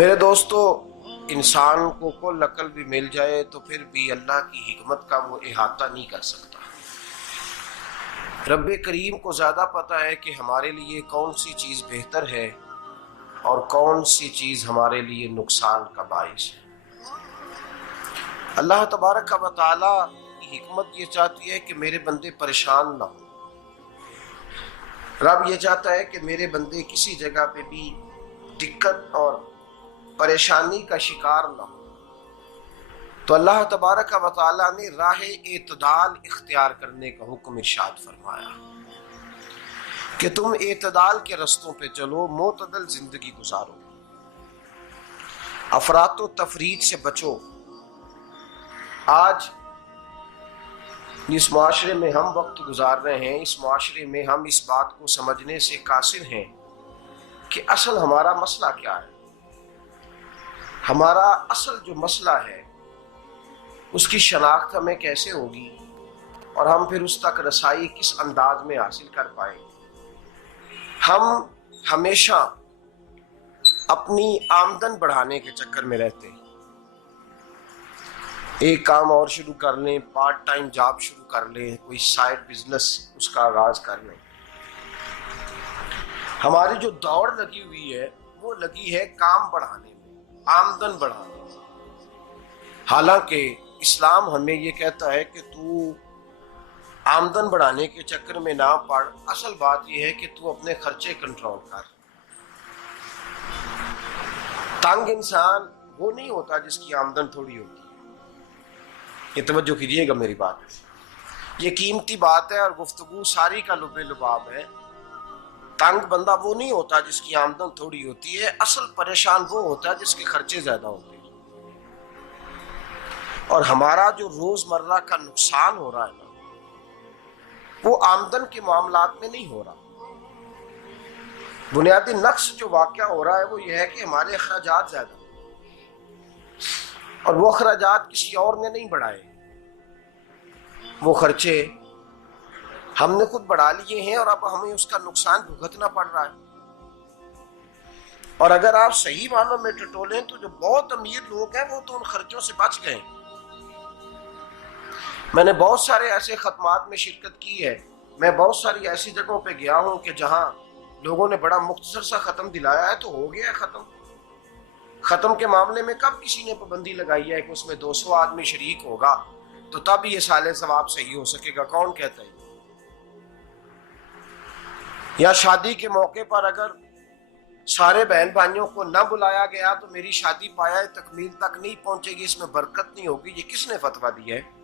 میرے دوستو، انسان کو کل عقل بھی مل جائے تو پھر بھی اللہ کی حکمت کا وہ احاطہ نہیں کر سکتا۔ رب کریم کو زیادہ پتہ ہے کہ ہمارے لیے کون سی چیز بہتر ہے اور کون سی چیز ہمارے لیے نقصان کا باعث ہے۔ اللہ تبارک و تعالی کی حکمت یہ چاہتی ہے کہ میرے بندے پریشان نہ ہوں۔ رب یہ چاہتا ہے کہ میرے بندے کسی جگہ پہ بھی دقت اور پریشانی کا شکار نہ ہو، تو اللہ تبارک و تعالی نے راہ اعتدال اختیار کرنے کا حکم ارشاد فرمایا کہ تم اعتدال کے رستوں پہ چلو، معتدل زندگی گزارو، افراط و تفریط سے بچو۔ آج جس معاشرے میں ہم وقت گزار رہے ہیں، اس معاشرے میں ہم اس بات کو سمجھنے سے قاصر ہیں کہ اصل ہمارا مسئلہ کیا ہے۔ ہمارا اصل جو مسئلہ ہے اس کی شناخت ہمیں کیسے ہوگی اور ہم پھر اس تک رسائی کس انداز میں حاصل کر پائیں۔ ہم ہمیشہ اپنی آمدن بڑھانے کے چکر میں رہتے ہیں، ایک کام اور شروع کر لیں، پارٹ ٹائم جاب شروع کر لیں، کوئی سائیڈ بزنس اس کا آغاز کر لیں۔ ہماری جو دوڑ لگی ہوئی ہے وہ لگی ہے کام بڑھانے میں، آمدن بڑھانے میں، حالانکہ اسلام ہمیں یہ کہتا ہے کہ تو آمدن بڑھانے کے چکر میں نہ پڑ، اصل بات یہ ہے کہ تو اپنے خرچے کنٹرول کر۔ تنگ انسان وہ نہیں ہوتا جس کی آمدن تھوڑی ہوتی ہے، یہ توجہ کیجیے گا میری بات، یہ قیمتی بات ہے اور گفتگو ساری کا لب لباب ہے۔ تنگ بندہ وہ نہیں ہوتا جس کی آمدن تھوڑی ہوتی ہے، اصل پریشان وہ ہوتا ہے جس کے خرچے زیادہ ہوتے ہیں۔ اور ہمارا جو روزمرہ کا نقصان ہو رہا ہے نا، وہ آمدن کے معاملات میں نہیں ہو رہا۔ بنیادی نقص جو واقعہ ہو رہا ہے وہ یہ ہے کہ ہمارے اخراجات زیادہ ہیں، اور وہ اخراجات کسی اور نے نہیں بڑھائے، وہ خرچے ہم نے خود بڑھا لیے ہیں اور اب ہمیں اس کا نقصان بھگتنا پڑ رہا ہے۔ اور اگر آپ صحیح معنوں میں ٹٹولیں تو جو بہت امیر لوگ ہیں وہ تو ان خرچوں سے بچ گئے۔ میں نے بہت سارے ایسے ختمات میں شرکت کی ہے، میں بہت ساری ایسی جگہوں پہ گیا ہوں کہ جہاں لوگوں نے بڑا مختصر سا ختم دلایا ہے تو ہو گیا ہے ختم۔ ختم کے معاملے میں کب کسی نے پابندی لگائی ہے کہ اس میں 200 آدمی شریک ہوگا تو تب یہ سال ثواب صحیح ہو سکے گا؟ کون کہتا ہے؟ یا شادی کے موقع پر اگر سارے بہن بھائیوں کو نہ بلایا گیا تو میری شادی پایہ تکمیل تک نہیں پہنچے گی، اس میں برکت نہیں ہوگی، یہ کس نے فتویٰ دیا ہے؟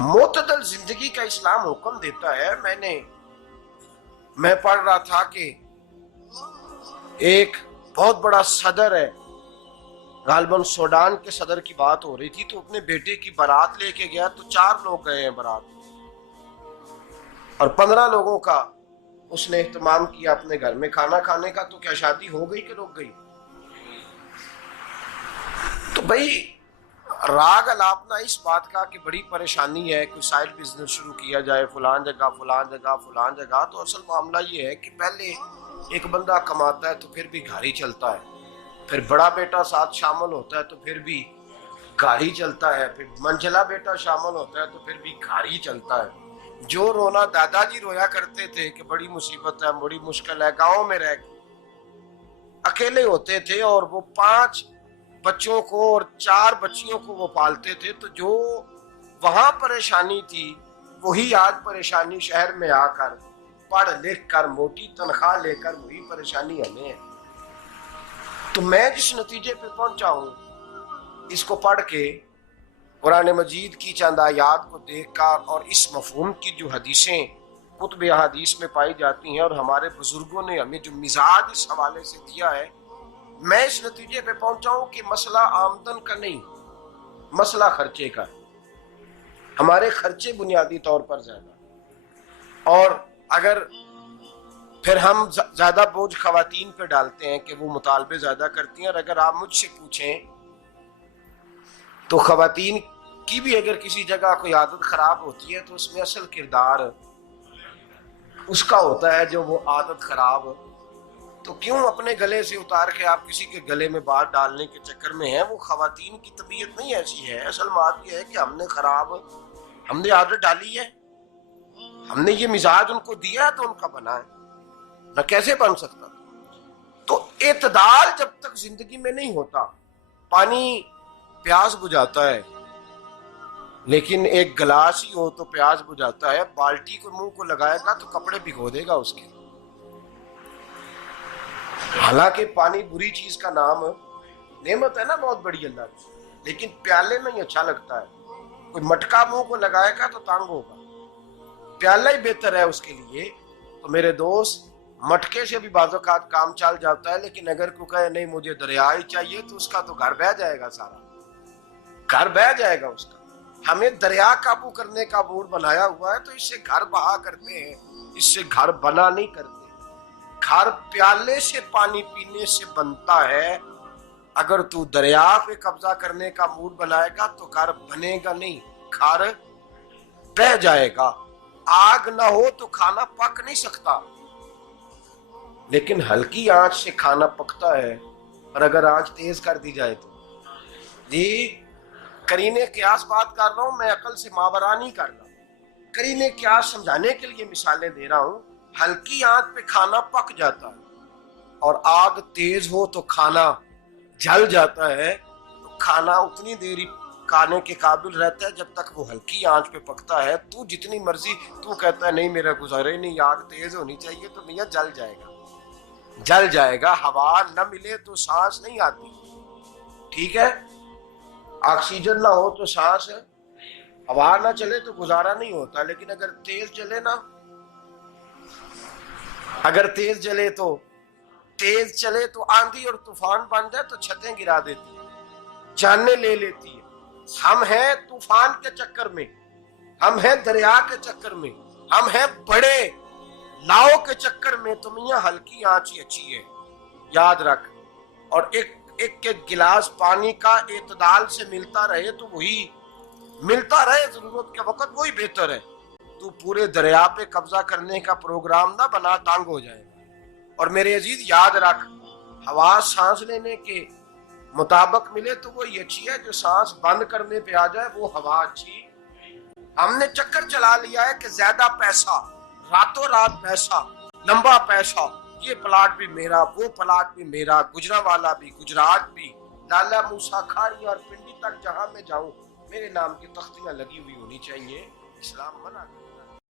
معتدل زندگی کا اسلام حکم دیتا ہے۔ میں پڑھ رہا تھا کہ ایک بہت بڑا صدر ہے، غالباً سوڈان کے صدر کی بات ہو رہی تھی، تو اپنے بیٹے کی بارات لے کے گیا تو 4 لوگ گئے ہیں بارات، اور 15 لوگوں کا اس نے اہتمام کیا اپنے گھر میں کھانا کھانے کا۔ تو کیا شادی ہو گئی کہ رک گئی؟ تو بھائی راگ الاپنا اس بات کا کہ بڑی پریشانی ہے، کوئی سائیڈ بزنس شروع کیا جائے فلان جگہ فلان جگہ فلان جگہ، تو اصل معاملہ یہ ہے کہ پہلے ایک بندہ کماتا ہے تو پھر بھی گھر ہی چلتا ہے، پھر بڑا بیٹا ساتھ شامل ہوتا ہے تو پھر بھی گھر ہی چلتا ہے، پھر منجلا بیٹا شامل ہوتا ہے تو پھر بھی گھر ہی چلتا ہے۔ جو رونا دادا جی رویا کرتے تھے کہ بڑی مصیبت ہے، بڑی مشکل ہے، گاؤں میں رہ اکیلے ہوتے تھے اور وہ 5 بچوں کو اور 4 بچیوں کو وہ پالتے تھے، تو جو وہاں پریشانی تھی وہی آج پریشانی شہر میں آ کر پڑھ لکھ کر موٹی تنخواہ لے کر وہی پریشانی ہمیں ہے۔ تو میں جس نتیجے پہ پہنچا ہوں اس کو پڑھ کے، قرآن مجید کی چند آیات کو دیکھ کر اور اس مفہوم کی جو حدیثیں کتب احادیث میں پائی جاتی ہیں اور ہمارے بزرگوں نے ہمیں جو مزاج اس حوالے سے دیا ہے، میں اس نتیجے پہ پہنچا ہوں کہ مسئلہ آمدن کا نہیں، مسئلہ خرچے کا ہے۔ ہمارے خرچے بنیادی طور پر زیادہ، اور اگر پھر ہم زیادہ بوجھ خواتین پہ ڈالتے ہیں کہ وہ مطالبے زیادہ کرتی ہیں، اور اگر آپ مجھ سے پوچھیں تو خواتین کی بھی اگر کسی جگہ کوئی عادت خراب ہوتی ہے تو اس میں اصل کردار اس کا ہوتا ہے جو وہ عادت خراب تو کیوں اپنے گلے سے اتار کے آپ کسی کے گلے میں بات ڈالنے کے چکر میں ہیں؟ وہ خواتین کی طبیعت نہیں ایسی ہے. اصل بات یہ ہے کہ ہم نے عادت ڈالی ہے، ہم نے یہ مزاج ان کو دیا ہے تو ان کا بنا ہے، نہ کیسے بن سکتا. تو اعتدال جب تک زندگی میں نہیں ہوتا، پانی پیاس بجھاتا ہے لیکن ایک گلاس ہی ہو تو پیاس بجھاتا ہے، بالٹی کو منہ کو لگائے گا تو کپڑے بھگو دے گا اس کے. حالانکہ پانی بری چیز کا نام نعمت ہے نا بہت بڑی اللہ کی، لیکن پیالے میں ہی اچھا لگتا ہے. کوئی مٹکا منہ کو لگائے گا تو تانگ ہوگا، پیالہ ہی بہتر ہے اس کے لیے. تو میرے دوست، مٹکے سے بھی بعض اوقات کام چل جاتا ہے، لیکن اگر کوئی کہے نہیں مجھے دریا ہی چاہیے تو اس کا تو گھر بہ جائے گا، سارا گھر بہ جائے گا اس کا. ہمیں دریا قابو کرنے کا موڈ بنایا ہوا ہے تو اس سے گھر بہا کرتے ہیں، اس سے گھر بنا نہیں کرتے. گھر پیالے سے پانی پینے سے بنتا ہے. اگر تو دریا پہ قبضہ کرنے کا موڈ بنائے گا تو گھر بنے گا نہیں، گھر بہ جائے گا. آگ نہ ہو تو کھانا پک نہیں سکتا، لیکن ہلکی آنچ سے کھانا پکتا ہے. اور اگر آنچ تیز کر دی جائے تو جی قرینے قیاس بات کر رہا ہوں، میں عقل سے ماورا نہیں کر رہا. قرینے قیاس سمجھانے کے لیے مثالیں دے رہا ہوں. ہلکی آنچ پہ کھانا پک جاتا ہے اور آگ تیز ہو تو کھانا جل جاتا ہے. تو کھانا اتنی دیر کھانے کے قابل رہتا ہے جب تک وہ ہلکی آنچ پہ پکتا ہے. تو جتنی مرضی تو کہتا ہے نہیں میرا گزارے نہیں، آگ تیز ہونی چاہیے، تو میاں جل جائے گا، جل جائے گا. ہوا نہ ملے تو سانس نہیں آتی، ٹھیک ہے؟ آکسیجن نہ ہو تو سانس، ہوا نہ چلے تو گزارا نہیں ہوتا. لیکن اگر تیز چلے نا، اگر تیز چلے تو آندھی اور طوفان بن جائے تو چھتیں گرا دیتی ہے، جانیں لے لیتی ہے. ہم ہیں طوفان کے چکر میں، ہم ہیں دریا کے چکر میں، ہم ہیں بڑے لاؤ کے چکر میں. تو میاں ہلکی آنچ ہی اچھی ہے، یاد رکھ. اور ایک گلاس پانی کا اعتدال سے ملتا رہے تو وہی ملتا رہے، ضرورت کے وقت وہی بہتر ہے. تو پورے دریا پہ قبضہ کرنے کا پروگرام نہ بنا، تانگ ہو جائے گا. اور میرے عزیز یاد رکھ، ہوا سانس لینے کے مطابق ملے تو وہی اچھی ہے، جو سانس بند کرنے پہ آ جائے وہ ہوا اچھی. ہم نے چکر چلا لیا ہے کہ زیادہ پیسہ، راتوں رات پیسہ، لمبا پیسہ، یہ پلاٹ بھی میرا، وہ پلاٹ بھی میرا، گجرانوالا بھی، گجرات بھی، لالا موسیٰ کھاری اور پنڈی تک جہاں میں جاؤں میرے نام کی تختیاں لگی ہوئی ہونی چاہیے. اسلام منع